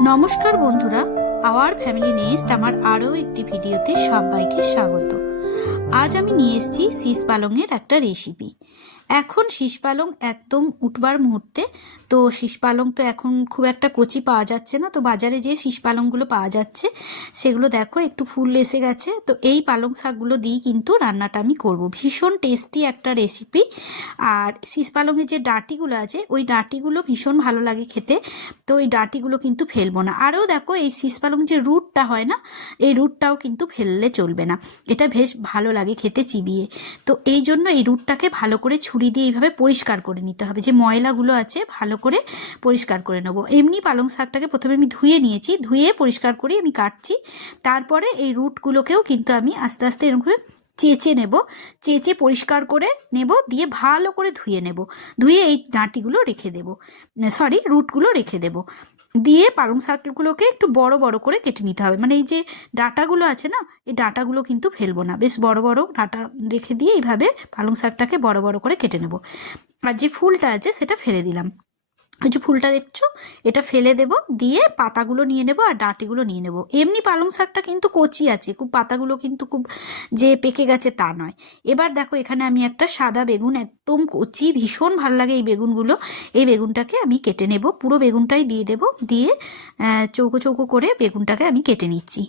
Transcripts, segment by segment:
নমস্কার বন্ধুরা our family nest আমার আরও একটি ভিডিওতে সবাইকে স্বাগত। আজ আমি নিয়ে এসেছি শীষ পালংয়ের একটা রেসিপি এখন শীষ পালং একদম উঠবার মুহূর্তে। তো শীষ পালং তো এখন খুব একটা কচি পাওয়া যাচ্ছে না। তো বাজারে যে শীষ পালংগুলো পাওয়া যাচ্ছে, সেগুলো দেখো একটু ফুল এসে গেছে। তো এই পালং শাকগুলো দিয়েই কিন্তু রান্নাটা আমি করব। ভীষণ টেস্টি একটা রেসিপি আর শীষ পালংয়ের যে ডাঁটিগুলো আছে, ওই ডাঁটিগুলো ভীষণ ভালো লাগে খেতে। তো ওই ডাঁটিগুলো কিন্তু ফেলব না। আরও দেখো, এই শীষ পালং যে রুটটা হয় না, এই রুটটাও কিন্তু ফেললে চলবে না। এটা বেশ ভালো লাগে খেতে চিবিয়ে। তো এই জন্য এই রুটটাকে ভালো করে ছুরি দিয়ে এইভাবে পরিষ্কার করে নিতে হবে। যে ময়লাগুলো আছে, ভালো করে পরিষ্কার করে নেব। এমনি পালং শাকটাকে প্রথমে আমি ধুয়ে নিয়েছি। ধুয়ে পরিষ্কার করে আমি কাটছি। তারপরে এই রুটগুলোকেও কিন্তু আমি আস্তে আস্তে এরকম করে চেঁচে নেব। চেঁচে পরিষ্কার করে নেব, দিয়ে ভালো করে ধুয়ে নেব। ধুয়ে এই ডাঁটিগুলো রেখে দেব। সরি রুটগুলো রেখে দেব। দিয়ে পালং শাকগুলোকে একটু বড় বড় করে কেটে নিতে হবে। মানে এই যে ডাটাগুলো আছে না, এই ডাটাগুলো কিন্তু ফেলব না। বেশ বড় বড় ডাটা রেখে দিয়ে এইভাবে পালং শাকটাকে বড় বড় করে কেটে নেব। আর যে ফুলটা আছে সেটা ফেলে দিলাম। ওই যে ফুলটা দেখছ, এটা ফেলে দেব, দিয়ে পাতাগুলো নিয়ে নেব আর ডাঁটিগুলো নিয়ে নেব। এমনি পালং শাকটা কিন্তু কচি আছে, খুব পাতাগুলো কিন্তু খুব যে পেকে গেছে তা নয়। এবার দেখো, এখানে আমি একটা সাদা বেগুন একদম কচি, ভীষণ ভালো লাগে এই বেগুনগুলো। এই বেগুনটাকে আমি কেটে নেব, পুরো বেগুনটাই দিয়ে দেব, দিয়ে চৌকো চৌকো করে বেগুনটাকে আমি কেটে নিচ্ছি।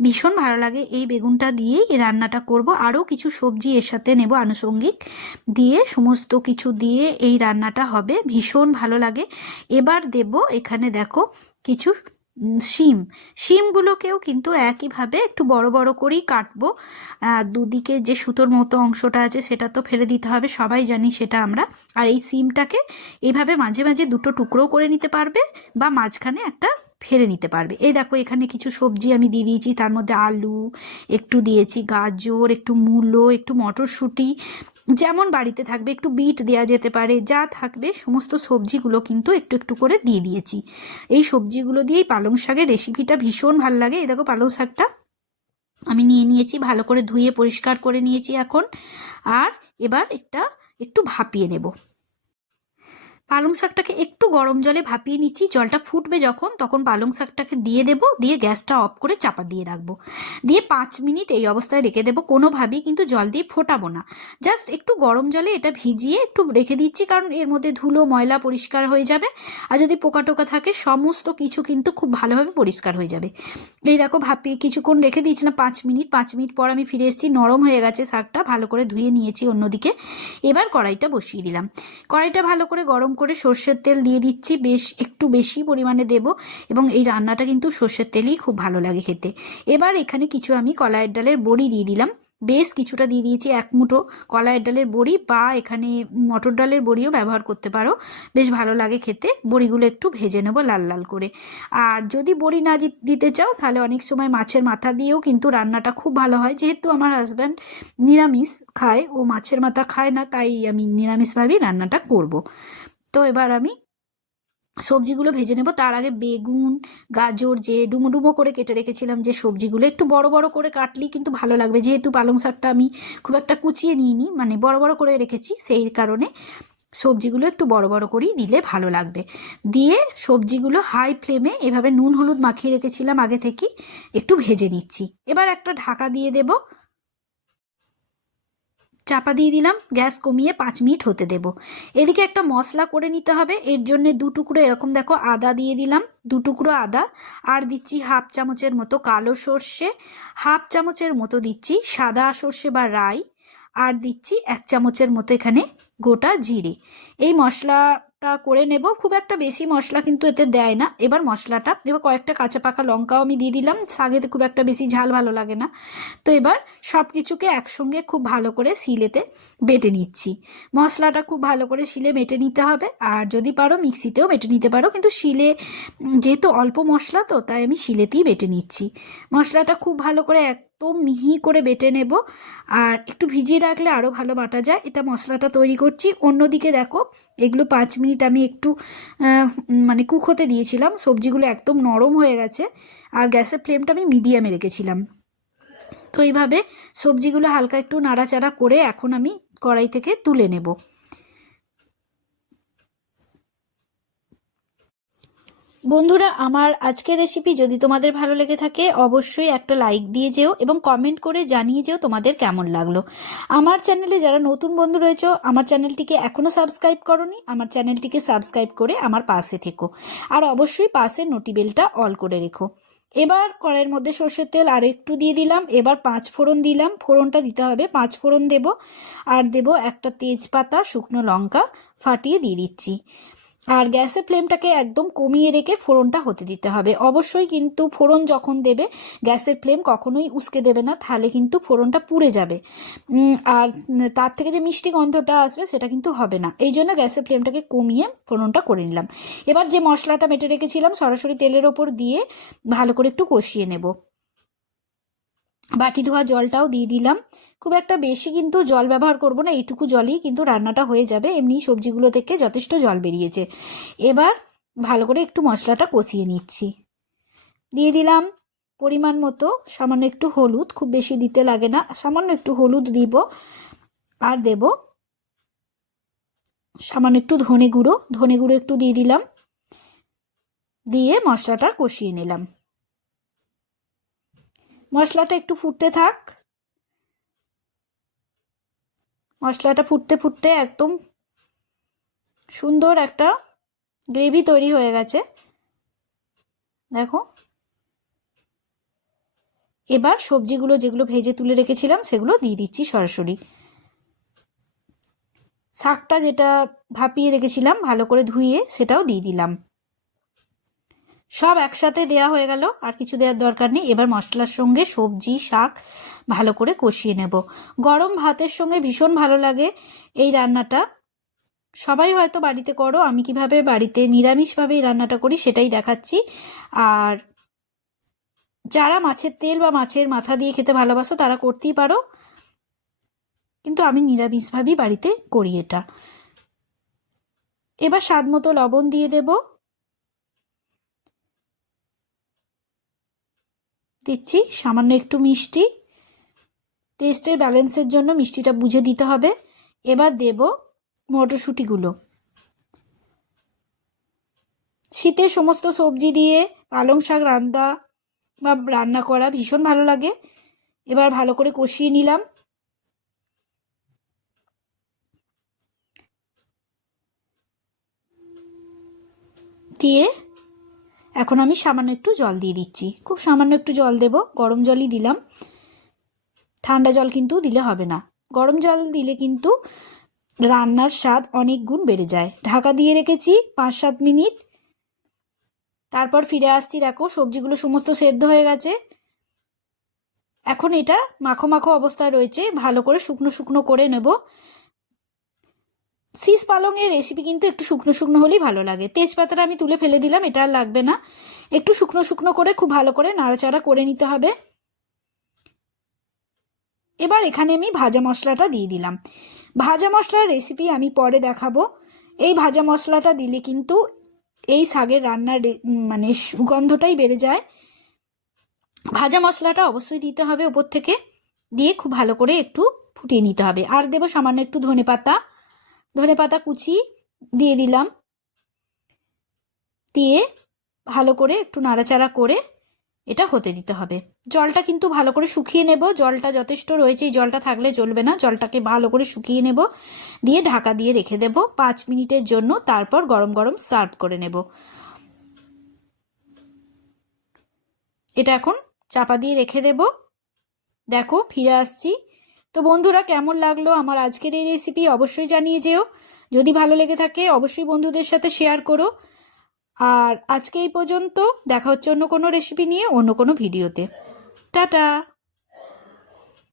ভীষণ ভালো লাগে। এই বেগুনটা দিয়েই এই রান্নাটা করব। আরও কিছু সবজি এর সাথে নেব আনুষঙ্গিক। দিয়ে সমস্ত কিছু দিয়ে এই রান্নাটা হবে। ভীষণ ভালো লাগে। এবার দেব এখানে দেখো কিছু শিম। শিমগুলোকেও কিন্তু একইভাবে একটু বড় বড় করেই কাটবো। দুদিকে যে সুতোর মতো অংশটা আছে সেটা তো ফেলে দিতে হবে, সবাই জানি সেটা আমরা। আর এই সিমটাকে এইভাবে মাঝে মাঝে দুটো টুকরো করে নিতে পারবে বা মাঝখানে একটা ফেলে নিতে পারবে। এই দেখো এখানে কিছু সবজি আমি দিয়ে দিয়েছি, তার মধ্যে আলু, একটু দিয়েছি গাজর, একটু মূলো, একটু মটরশুঁটি যেমন বাড়িতে থাকবে, একটু বিট দেওয়া যেতে পারে, যা থাকবে, সমস্ত সবজিগুলো কিন্তু একটু একটু করে দিয়ে দিয়েছি। এই সবজিগুলো দিয়েই পালং শাকের রেসিপিটা ভীষণ ভালো লাগে। এই দেখো পালং শাকটা আমি নিয়ে নিয়েছি, ভালো করে ধুয়ে পরিষ্কার করে নিয়েছি এখন। আর এবার একটা একটু ভাপিয়ে নেব। পালং শাকটাকে একটু গরম জলে ভাপিয়ে নিচ্ছি। জলটা ফুটবে যখন, তখন পালং শাকটাকে দিয়ে দেব, দিয়ে গ্যাসটা অফ করে চাপা দিয়ে রাখব। দিয়ে পাঁচ মিনিট এই অবস্থায় রেখে দেবো। কোনোভাবেই কিন্তু জল দিয়ে ফোটাবো না। জাস্ট একটু গরম জলে এটা ভিজিয়ে একটু রেখে দিচ্ছি, কারণ এর মধ্যে ধুলো, ময়লা পরিষ্কার হয়ে যাবে। আর যদি পোকা টোকা থাকে, সমস্ত কিছু কিন্তু খুব ভালোভাবে পরিষ্কার হয়ে যাবে। এই দেখো, ভাপিয়ে কিছুক্ষণ রেখে দিয়েছি না, পাঁচ মিনিট। পাঁচ মিনিট পর আমি ফিরে এসেছি, নরম হয়ে গেছে শাকটা। ভালো করে ধুয়ে নিয়েছি অন্যদিকে। এবার কড়াইটা বসিয়ে দিলাম। কড়াইটা ভালো করে গরম করে সর্ষের তেল দিয়ে দিচ্ছি। বেশ একটু বেশি পরিমাণে দেব এবং এই রান্নাটা কিন্তু সর্ষের তেলই খুব ভালো লাগে খেতে। এবার এখানে কিছু আমি কলাইয়ের ডালের বড়ি দিয়ে দিলাম। বেশ কিছুটা দিয়ে দিয়েছি এক মুঠো কলাইয়ের ডালের বড়ি বা এখানে মটর ডালের বড়িও ব্যবহার করতে পারো। বেশ ভালো লাগে খেতে। বড়িগুলো একটু ভেজে নেব লাল লাল করে। আর যদি বড়ি না দিতে চাও, তাহলে অনেক সময় মাছের মাথা দিয়েও কিন্তু রান্নাটা খুব ভালো হয়। যেহেতু আমার হাজব্যান্ড নিরামিষ খায়, ও মাছের মাথা খায় না, তাই আমি নিরামিষভাবেই রান্নাটা করব। তো এবার আমি সবজিগুলো ভেজে নেব। তার আগে বেগুন, গাজর যে ডুমো ডুমো করে কেটে রেখেছিলাম যে সবজিগুলো একটু বড় বড় করে কাটলেই কিন্তু ভালো লাগবে। যেহেতু পালং শাকটা আমি খুব একটা কুচিয়ে নিইনি মানে বড় বড় করে রেখেছি, সেই কারণে সবজিগুলো একটু বড় বড় করেই দিলে ভালো লাগবে। দিয়ে সবজিগুলো হাই ফ্লেমে এভাবে নুন হলুদ মাখিয়ে রেখেছিলাম, আগে থেকে একটু ভেজে নিচ্ছি। এবার একটা ঢাকা দিয়ে দেবো। চাপা দিয়ে দিলাম, গ্যাস কমিয়ে পাঁচ মিনিট হতে দেব। এদিকে একটা মশলা করে নিতে হবে, এর জন্য দু টুকরো, এরকম দেখো, আদা দিয়ে দিলাম, দু টুকরো আদা, আর দিচ্ছি হাফ চামচের মতো কালো সর্ষে, হাফ চামচের মতো দিচ্ছি সাদা সর্ষে বা রাই, আর দিচ্ছি এক চামচের মতো এখানে গোটা জিরে। এই মশলা করে নেব। খুব একটা বেশি মশলা কিন্তু এতে দেয় না। এবার মশলাটা, এবার কয়েকটা কাঁচা পাকা লঙ্কাও আমি দিয়ে দিলাম। শাগেতে খুব একটা বেশি ঝাল ভালো লাগে না। তো এবার সব কিছুকে একসঙ্গে খুব ভালো করে শিলেতে বেটে নিচ্ছি। মশলাটা খুব ভালো করে শিলে বেটে নিতে হবে। আর যদি পারো মিক্সিতেও বেটে নিতে পারো। কিন্তু শিলে যেহেতু অল্প মশলা তো, তাই আমি শিলেতেই বেটে নিচ্ছি। মশলাটা খুব ভালো করে এক মিহি করে বেটে নেব। আর একটু ভিজিয়ে রাখলে আরও ভালো বাটা যায়। এটা মশলাটা তৈরি করছি। অন্যদিকে দেখো, এগুলো পাঁচ মিনিট আমি একটু মানে কুক হতে দিয়েছিলাম। সবজিগুলো একদম নরম হয়ে গেছে। আর গ্যাসের ফ্লেমটা আমি মিডিয়ামে রেখেছিলাম। তো এইভাবে সবজিগুলো হালকা একটু নাড়াচাড়া করে এখন আমি কড়াই থেকে তুলে নেব। বন্ধুরা, আমার আজকের রেসিপি যদি তোমাদের ভালো লেগে থাকে, অবশ্যই একটা লাইক দিয়ে যেও এবং কমেন্ট করে জানিয়ে যেও তোমাদের কেমন লাগল। আমার চ্যানেলে যারা নতুন বন্ধু রয়েছে, আমার চ্যানেলটিকে এখনও সাবস্ক্রাইব করনি, আমার চ্যানেলটিকে সাবস্ক্রাইব করে আমার পাশে থেকো। আর অবশ্যই পাশের নোটিবেলটা অল করে রেখো। এবার কড়াইয়ের মধ্যে সর্ষের তেল আরও একটু দিয়ে দিলাম, এবার পাঁচ ফোড়ন দিলাম, ফোড়নটা দিতে হবে, পাঁচ ফোড়ন দেব। আর দেব একটা তেজপাতা, শুকনো লঙ্কা ফাটিয়ে দিয়ে দিচ্ছি। আর গ্যাসের ফ্লেমটাকে একদম কমিয়ে রেখে ফোড়নটা হতে দিতে হবে। অবশ্যই কিন্তু ফোড়ন যখন দেবে, গ্যাসের ফ্লেম কখনোই উস্কে দেবে না, তাহলে কিন্তু ফোড়নটা পুড়ে যাবে। আর তার থেকে যে মিষ্টি গন্ধটা আসবে, সেটা কিন্তু হবে না। এই জন্য গ্যাসের ফ্লেমটাকে কমিয়ে ফোড়নটা করে নিলাম। এবার যে মশলাটা মেটে রেখেছিলাম, সরাসরি তেলের ওপর দিয়ে ভালো করে একটু কষিয়ে নেব। বাটি ধোয়া জলটাও দিয়ে দিলাম। খুব একটা বেশি কিন্তু জল ব্যবহার করব না, এইটুকু জলই কিন্তু রান্নাটা হয়ে যাবে। এমনি সবজিগুলো থেকে যথেষ্ট জল বেরিয়েছে। এবার ভালো করে একটু মশলাটা কষিয়ে নিচ্ছি। দিয়ে দিলাম পরিমাণ মতো সামান্য একটু হলুদ, খুব বেশি দিতে লাগে না, সামান্য একটু হলুদ দিব আর দেব সামান্য একটু ধনে গুঁড়ো। ধনে গুঁড়ো একটু দিয়ে দিলাম। দিয়ে মশলাটা কষিয়ে নিলাম। মশলাটা একটু ফুটতে থাক। মশলাটা ফুটতে ফুটতে একদম সুন্দর একটা গ্রেভি তৈরি হয়ে গেছে। দেখো। এবার সবজিগুলো যেগুলো ভেজে তুলে রেখেছিলাম সেগুলো দিয়ে দিচ্ছি সরাসরি। শাকটা যেটা ভাপিয়ে রেখেছিলাম ভালো করে ধুয়ে সেটাও দিয়ে দিলাম। সব একসাথে দেয়া হয়ে গেল। আর কিছু দেওয়ার দরকার নেই। এবার মশলার সঙ্গে সবজি, শাক ভালো করে কষিয়ে নেব। গরম ভাতের সঙ্গে ভীষণ ভালো লাগে এই রান্নাটা। সবাই হয়তো বাড়িতে করো, আমি কীভাবে বাড়িতে নিরামিষভাবে এই রান্নাটা করি সেটাই দেখাচ্ছি। আর যারা মাছের তেল বা মাছের মাথা দিয়ে খেতে ভালোবাসো, তারা করতেই পারো। কিন্তু আমি নিরামিষভাবেই বাড়িতে করি এটা। এবার স্বাদ মতো লবণ দিয়ে দেবো। দিচ্ছি। সামান্য একটু মিষ্টি। টেস্টের ব্যালেন্সের জন্য মিষ্টিটা বুঝে দিতে হবে। এবার দেব মটরশুঁটিগুলো। শীতের সমস্ত সবজি দিয়ে পালং শাক রান্না বা রান্না করা ভীষণ ভালো লাগে। এবার ভালো করে কষিয়ে নিলাম। দিয়ে এখন আমি সামান্য একটু জল দিয়ে দিচ্ছি। খুব সামান্য একটু জল দেব। গরম জলই দিলাম। ঠান্ডা জল কিন্তু দিলে হবে না। গরম জল দিলে কিন্তু রান্নার স্বাদ অনেক গুণ বেড়ে যায়। ঢাকা দিয়ে রেখেছি পাঁচ সাত মিনিট। তারপর ফিরে আসছি, দেখো, সবজিগুলো সমস্ত সেদ্ধ হয়ে গেছে। এখন এটা মাখো মাখো অবস্থায় রয়েছে। ভালো করে শুকনো শুকনো করে নেব। সিস পালংয়ের রেসিপি কিন্তু একটু শুকনো শুকনো হলেই ভালো লাগে। তেজপাতাটা আমি তুলে ফেলে দিলাম, এটা আর লাগবে না। একটু শুকনো শুকনো করে খুব ভালো করে নাড়াচাড়া করে নিতে হবে। এবার এখানে আমি ভাজা মশলাটা দিয়ে দিলাম। ভাজা মশলার রেসিপি আমি পরে দেখাবো। এই ভাজা মশলাটা দিলে কিন্তু এই শাকের রান্নার মানে সুগন্ধটাই বেড়ে যায়। ভাজা মশলাটা অবশ্যই দিতে হবে ওপর থেকে। দিয়ে খুব ভালো করে একটু ফুটিয়ে নিতে হবে। আর দেবো সামান্য একটু ধনে পাতা ধনে পাতা কুচি দিয়ে দিলাম। দিয়ে ভালো করে একটু নাড়াচাড়া করে এটা হতে দিতে হবে। জলটা কিন্তু ভালো করে শুকিয়ে নেব। জলটা যথেষ্ট রয়েছে, এই জলটা থাকলে চলবে না। জলটাকে ভালো করে শুকিয়ে নেব। দিয়ে ঢাকা দিয়ে রেখে দেব। পাঁচ মিনিটের জন্য তারপর গরম গরম সার্ভ করে নেব। এটা এখন চাপা দিয়ে রেখে দেব। দেখো ফিরে আসছি। তো বন্ধুরা, কেমন লাগল আমার আজকের এই রেসিপি অবশ্যই জানিয়ে যেও। যদি ভালো লেগে থাকে, অবশ্যই বন্ধুদের সাথে শেয়ার করো। আর আজকে এই পর্যন্ত দেখা হচ্ছে অন্য কোনো রেসিপি নিয়ে অন্য কোনো ভিডিওতে টাটা!